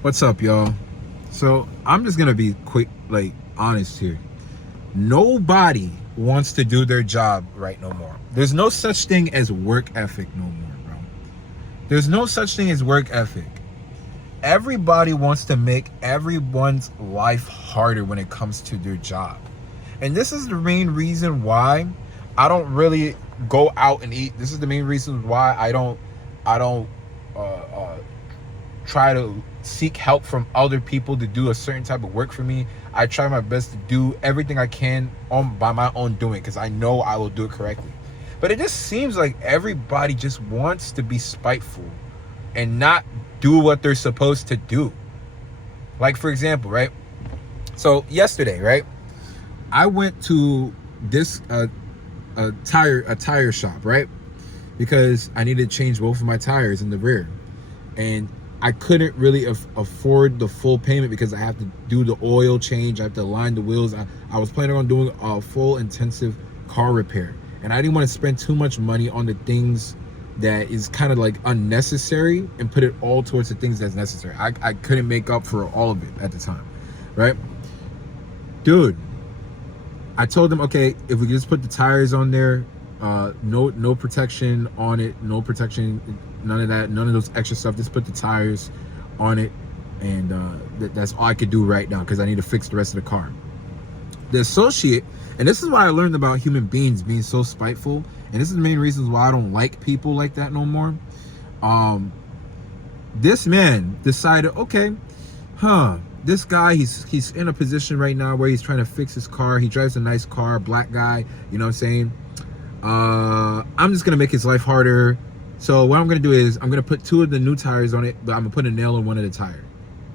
What's up, y'all? So I'm just gonna be quick, like honest here. Nobody wants to do their job right no more. There's no such thing as work ethic no more, bro. There's no such thing as work ethic. Everybody wants to make everyone's life harder when it comes to their job. And this is the main reason why I don't really go out and eat. This is the main reason why I don't uh, uh, try to seek help from other people to do a certain type of work for me. I try my best to do everything I can by my own doing because I know I will do it correctly. But it just seems like everybody just wants to be spiteful and not do what they're supposed to do. Like, for example, right? So yesterday, right? I went to this a tire shop, right? Because I needed to change both of my tires in the rear. And I couldn't really afford the full payment because I have to do the oil change. I have to align the wheels. I was planning on doing a full intensive car repair. And I didn't want to spend too much money on the things that is kind of like unnecessary and put it all towards the things that's necessary. I couldn't make up for all of it at the time, right? Dude, I told them, okay, if we could just put the tires on there, no protection on it, no protection, none of that, none of those extra stuff. Just put the tires on it, and that's all I could do right now because I need to fix the rest of the car. The associate, and this is what I learned about human beings being so spiteful, and this is the main reasons why I don't like people like that no more. This man decided, okay, this guy, he's in a position right now where he's trying to fix his car. He drives a nice car, black guy, you know what I'm saying? I'm just gonna make his life harder. So what I'm gonna do is I'm gonna put two of the new tires on it, but I'm gonna put a nail in one of the tire.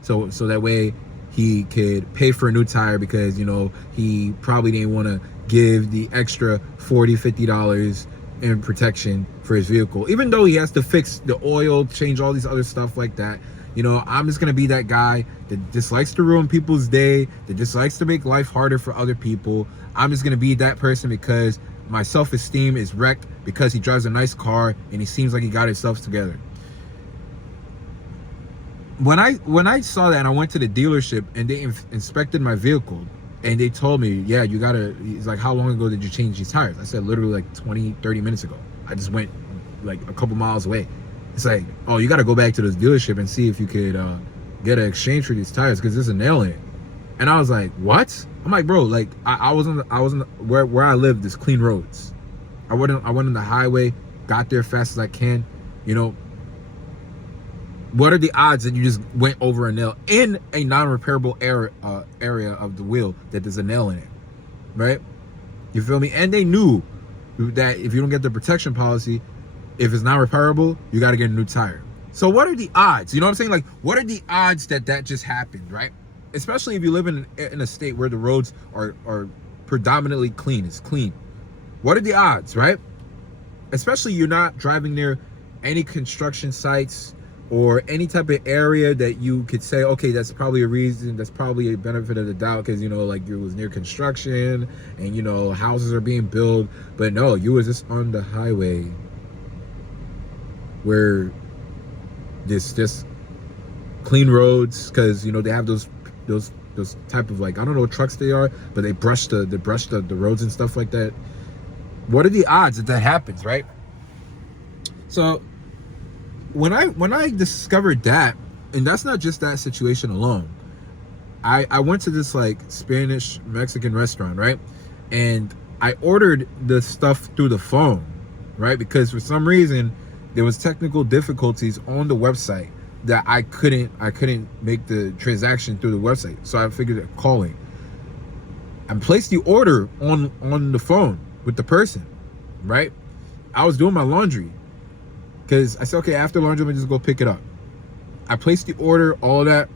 So that way he could pay for a new tire because, you know, he probably didn't want to give the extra $40-50 in protection for his vehicle, even though he has to fix the oil, change all these other stuff like that. You know, I'm just gonna be that guy that dislikes to ruin people's day, that dislikes to make life harder for other people. I'm just gonna be that person because my self-esteem is wrecked because he drives a nice car and he seems like he got himself together. When I saw that and I went to the dealership and they inspected my vehicle and they told me, yeah, you gotta, he's like, how long ago did you change these tires? I said literally like 20-30 minutes ago. I just went like a couple miles away. It's like, oh, you gotta go back to this dealership and see if you could get an exchange for these tires because there's a nail in it. And I was like, what? I'm like, bro, like I wasn't where I live, there's clean roads. I went on the highway, got there fast as I can, you know. What are the odds that you just went over a nail in a non-repairable area of the wheel that there's a nail in it, right? You feel me? And they knew that if you don't get the protection policy, if it's not repairable, you got to get a new tire. So what are the odds? You know what I'm saying? Like, what are the odds that just happened, right? Especially if you live in a state where the roads are predominantly clean. It's clean. What are the odds, right? Especially you're not driving near any construction sites or any type of area that you could say, okay, that's probably a reason, that's probably a benefit of the doubt because, you know, like it was near construction and, you know, houses are being built. But no, you was just on the highway where this clean roads, because, you know, they have those type of, like, I don't know what trucks they are, but they brush the roads and stuff like that. What are the odds that happens, right? So when I discovered that, and that's not just that situation alone, I went to this like Spanish Mexican restaurant, right? And I ordered the stuff through the phone, right? Because for some reason there was technical difficulties on the website that I couldn't make the transaction through the website. So I figured calling and placed the order on the phone with the person, right? I was doing my laundry because I said, okay, after laundry, I'm gonna just go pick it up. I placed the order, all that.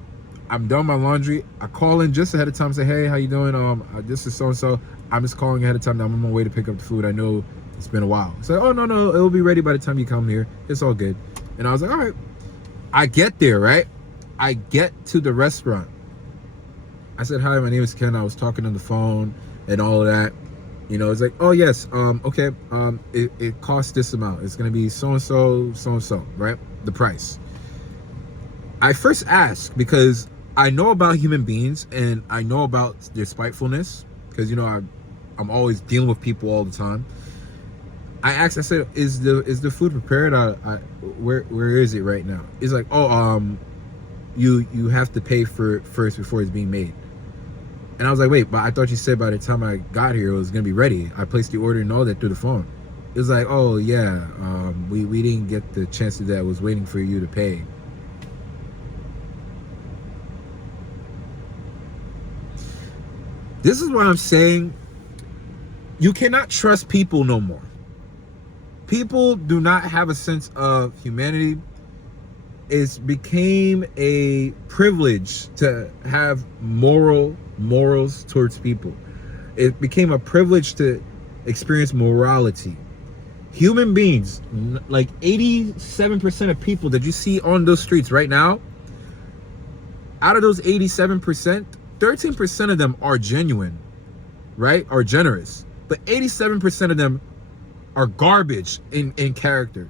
I'm done my laundry. I call in just ahead of time, say, hey, how you doing? This is so-and-so. I'm just calling ahead of time. I'm on my way to pick up the food. I know it's been a while. So, oh, no, it'll be ready by the time you come here. It's all good. And I was like, all right. I get there, right? I get to the restaurant. I said, hi, my name is Ken. I was talking on the phone and all of that. You know, it's like, oh, yes, okay, it costs this amount. It's going to be so-and-so, so-and-so, right? The price. I first ask because I know about human beings and I know about their spitefulness because, I'm always dealing with people all the time. I asked, I said, is the food prepared? Where is it right now? It's like, oh, you have to pay for it first before it's being made. And I was like, wait, but I thought you said by the time I got here it was gonna be ready. I placed the order and all that through the phone. It was like, oh yeah, we didn't get the chance to do that. I was waiting for you to pay. This is why I'm saying you cannot trust people no more. People do not have a sense of humanity. It became a privilege to have morals towards people. It became a privilege to experience morality. Human beings, like 87% of people that you see on those streets right now, out of those 87%, 13% of them are genuine, right? Are generous. But 87% of them are garbage in character.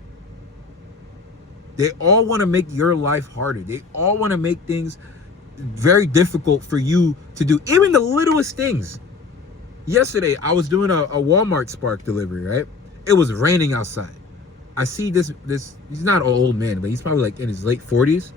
They all want to make your life harder. They all want to make things very difficult for you to do. Even the littlest things. Yesterday, I was doing a Walmart Spark delivery, right? It was raining outside. I see this, he's not an old man, but he's probably like in his late 40s.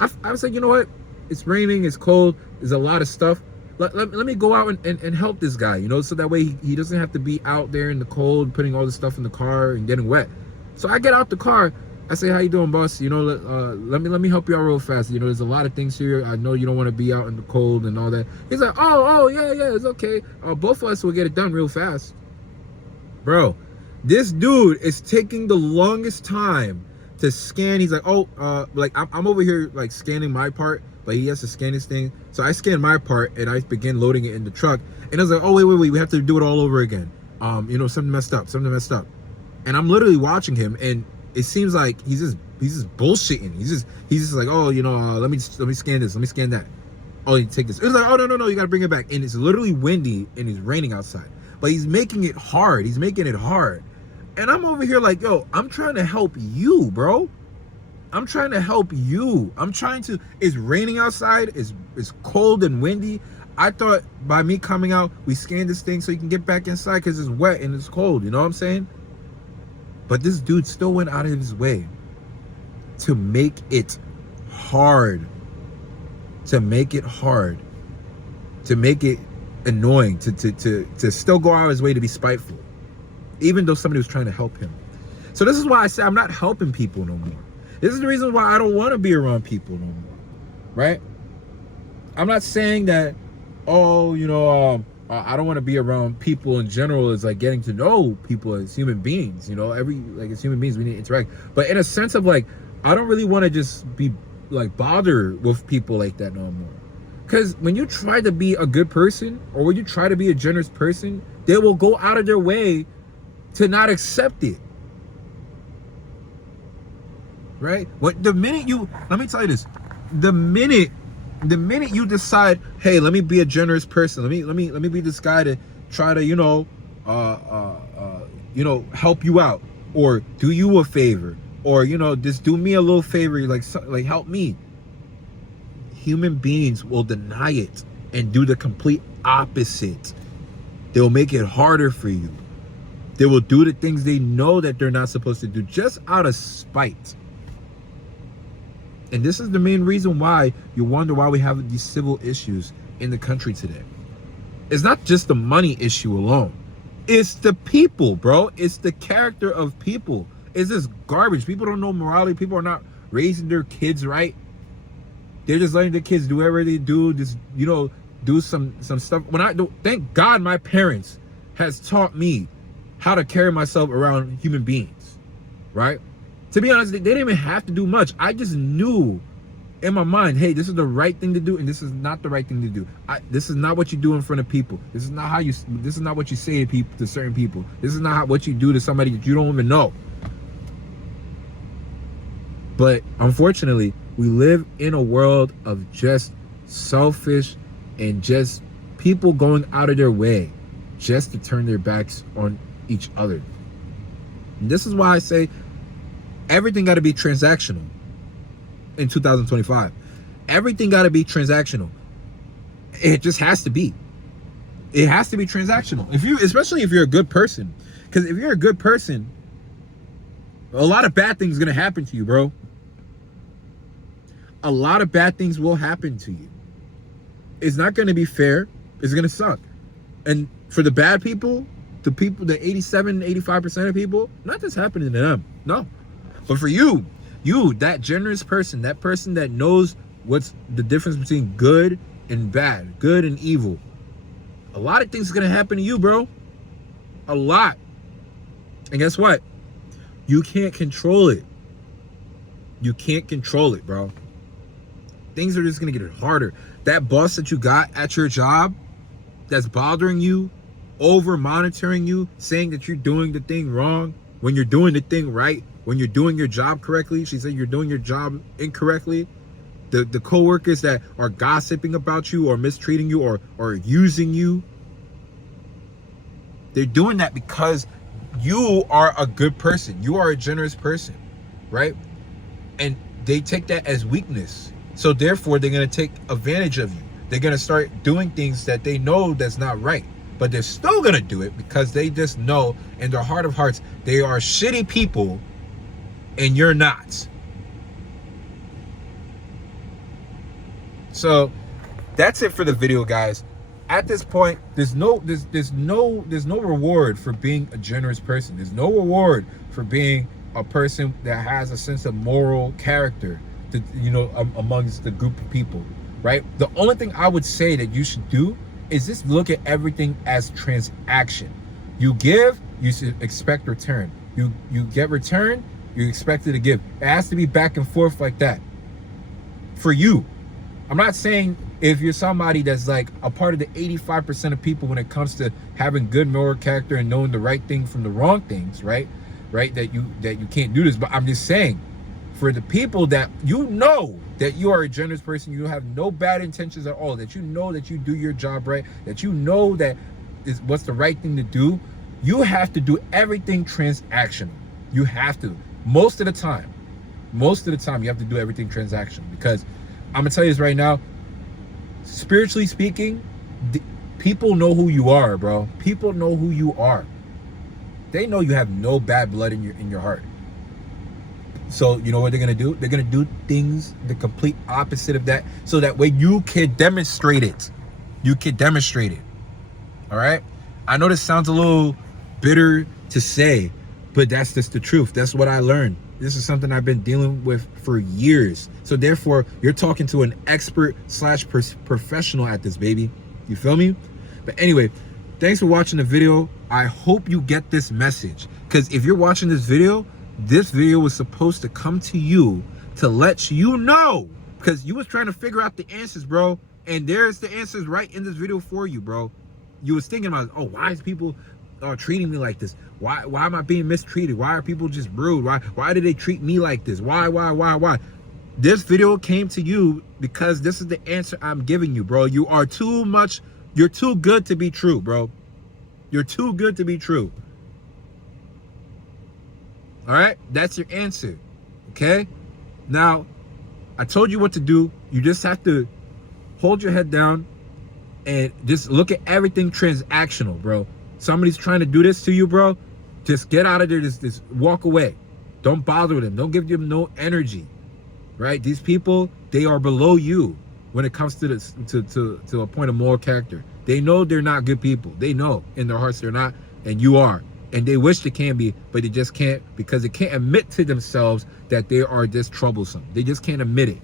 I was like, you know what? It's raining, it's cold, there's a lot of stuff. Let me go out and help this guy, so that way he doesn't have to be out there in the cold, putting all this stuff in the car and getting wet. So I get out the car. I say, how you doing, boss? Let me help you out real fast. There's a lot of things here. I know you don't want to be out in the cold and all that. He's like, oh, yeah, it's okay. Both of us will get it done real fast. Bro, this dude is taking the longest time to scan. He's like, I'm over here like scanning my part, but he has to scan his thing. So I scanned my part and I began loading it in the truck. And I was like, oh, wait, we have to do it all over again. Something messed up. And I'm literally watching him, and it seems like he's just bullshitting. He's just like, oh, let me scan this, let me scan that. Oh, you take this. It's like, oh no, you gotta bring it back. And it's literally windy and it's raining outside. But he's making it hard. And I'm over here like, yo, I'm trying to help you, bro. I'm trying to help you. It's raining outside. It's cold and windy. I thought by me coming out, we scanned this thing so you can get back inside because it's wet and it's cold. You know what I'm saying? But this dude still went out of his way to make it hard. To make it annoying. To still go out of his way to be spiteful. Even though somebody was trying to help him. So this is why I say I'm not helping people no more. This is the reason why I don't want to be around people no more. Right? I'm not saying that, I don't want to be around people in general. Is like getting to know people as human beings. As human beings, we need to interact. But in a sense of like, I don't really want to just be like bothered with people like that no more. Because when you try to be a good person, or when you try to be a generous person, they will go out of their way to not accept it. Right? But let me tell you this, the minute you decide, hey, let me be a generous person, let me be this guy to try to help you out, or do you a favor, or just do me a little favor, like help me. Human beings will deny it and do the complete opposite. They'll make it harder for you. They will do the things they know that they're not supposed to do just out of spite. And this is the main reason why you wonder why we have these civil issues in the country today. It's not just the money issue alone. It's the people, bro. It's the character of people. It's just garbage. People don't know morality. People are not raising their kids right. They're just letting their kids do whatever they do. Just, do some stuff. Thank God my parents has taught me how to carry myself around human beings, right? To be honest, they didn't even have to do much. I just knew in my mind, hey, this is the right thing to do, and this is not the right thing to do. This is not what you do in front of people. This is not what you say to certain people. This is not what you do to somebody that you don't even know. But unfortunately, we live in a world of just selfish and just people going out of their way just to turn their backs on each other. And this is why I say everything got to be transactional. in 2025. Everything got to be transactional. It just has to be. It has to be transactional. Especially if you're a good person. Because if you're a good person, a lot of bad things are going to happen to you, bro. A lot of bad things will happen to you. It's not going to be fair. It's going to suck. And for the bad people, the 85% of people, nothing's happening to them. No. But for you, that generous person, that person that knows what's the difference between good and bad, good and evil, a lot of things are going to happen to you, bro. A lot. And guess what? You can't control it. You can't control it, bro. Things are just going to get harder. That boss that you got at your job that's bothering you, over monitoring you, saying that you're doing the thing wrong when you're doing the thing right, when you're doing your job correctly. She said you're doing your job incorrectly. The coworkers that are gossiping about you or mistreating you or using you, they're doing that because you are a good person. You are a generous person, right? And they take that as weakness. So therefore, they're going to take advantage of you. They're going to start doing things that they know that's not right. But they're still going to do it because they just know in their heart of hearts, they are shitty people and you're not. So that's it for the video, guys. At this point, there's no reward for being a generous person. There's no reward for being a person that has a sense of moral character, amongst the group of people, right? The only thing I would say that you should do is just look at everything as transaction. You give, you should expect return. You get return, you expect it to give. It has to be back and forth like that. For you. I'm not saying if you're somebody that's like a part of the 85% of people when it comes to having good moral character and knowing the right thing from the wrong things, right? That you can't do this. But I'm just saying, for the people that you know that you are a generous person, you have no bad intentions at all, that you know that you do your job right, that you know that is what's the right thing to do, you have to do everything transactional. You have to. Most of the time, you have to do everything transactional, because I'm gonna tell you this right now, spiritually speaking, people know who you are, bro. People know who you are. They know you have no bad blood in your heart. So you know what they're gonna do? They're gonna do things the complete opposite of that, so that way you can demonstrate it. You can demonstrate it. All right? I know this sounds a little bitter to say, but that's just the truth. That's what I learned. This is something I've been dealing with for years. So therefore, you're talking to an expert / professional at this, baby. You feel me? But anyway, thanks for watching the video. I hope you get this message, because if you're watching this video was supposed to come to you to let you know, because you was trying to figure out the answers, bro. And there's the answers right in this video for you, bro. You was thinking about, oh, why is people treating me like this? Why am I being mistreated? Why are people just rude? Why do they treat me like this? Why? This video came to you because this is the answer I'm giving you, bro. You are too much. You're too good to be true, bro. You're too good to be true. All right? That's your answer. Okay? Now, I told you what to do. You just have to hold your head down and just look at everything transactional, bro. Somebody's trying to do this to you, bro. Just get out of there. Just walk away. Don't bother with them. Don't give them no energy. Right? These people, they are below you when it comes to this, to a point of moral character. They know they're not good people. They know in their hearts they're not, and you are. And they wish they can be, but they just can't, because they can't admit to themselves that they are this troublesome. They just can't admit it.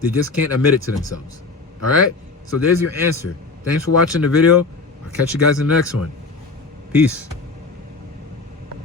They just can't admit it to themselves. All right? So there's your answer. Thanks for watching the video. I'll catch you guys in the next one. Peace.